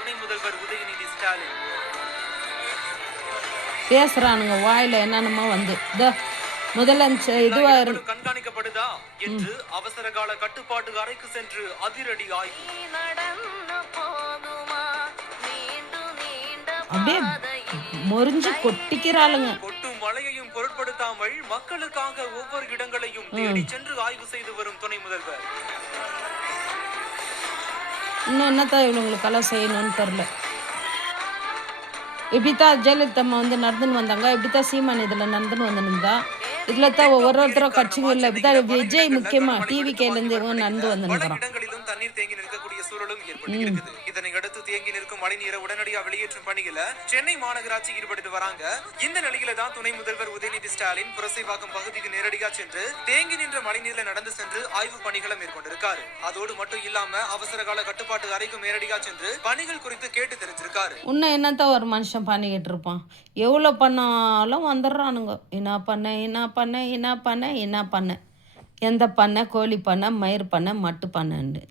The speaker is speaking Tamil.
துணை முதல்வர் உதயநிதி ஸ்டாலின். பேசுறானுங்க வாயில என்னென்னமோ வந்து முதலமைச்சர் இதுவா கண்காணிக்கப்படுதா என்று அவசர கால கட்டுப்பாட்டு அறைக்கு சென்று அதிரடி ஆய்வு. அப்படியே முறிஞ்சு கொட்டிக்கிறாளுங்க. கொட்டும் மழையையும் பொருட்படுத்தாமல் மக்களுக்காக ஒவ்வொரு இடங்களையும் தேடி சென்று ஆய்வு செய்து வரும் துணை முதல்வர். இன்னும் என்னத்தான் இவங்களுக்கெல்லாம் செய்யணும்னு தெரியல. இப்படித்தான் ஜெயலலிதா அம்மா வந்து நடந்துன்னு வந்தாங்க, இப்படித்தான் சீமான் இதில் நடந்துன்னு வந்துருந்தா, இதில் தான் ஒவ்வொருத்தரும் கட்சிகளில் இப்படிதான் விஜய் முக்கியமாக டிவிகேலேருந்து இவங்க நடந்து வந்துருக்கிறான். தண்ணீர் தேங்கி நிற்கக்கூடிய சூழலும் ஏற்பட்டிருக்குது. இதனை அடுத்து தேங்கி நிற்கும் மழைநீரை உடனடியாக வெளியேற்றும் பணியில சென்னை மாநகராட்சி ஈடுபட்டு வராங்க. இந்த நிலையில தான் துணை முதல்வர் உதயநிதி ஸ்டாலின் புரசைவாக்கம் பகுதிக்கு நேரடியாக சென்று தேங்கி நின்ற மழைநீர்ல நடந்து சென்று ஆய்வு பணிகளை மேற்கொண்டிருக்காரு. அதோடு மட்டும் இல்லாம அவசர கால கட்டுப்பாட்டு அறைக்கும் நேரடியாக சென்று பணிகள் குறித்து கேட்டு தெரிஞ்சிருக்காரு. இன்னும் என்னத்தான் ஒரு மனுஷன் பண்ணிக்கிட்டு இருப்பான், எவ்வளோ பண்ணாலும் வந்துடுறானுங்க. என்ன பண்ண எந்த பண்ணை, கோழி பண்ணை, மயிர் பண்ணை, மட்டு பண்ணு.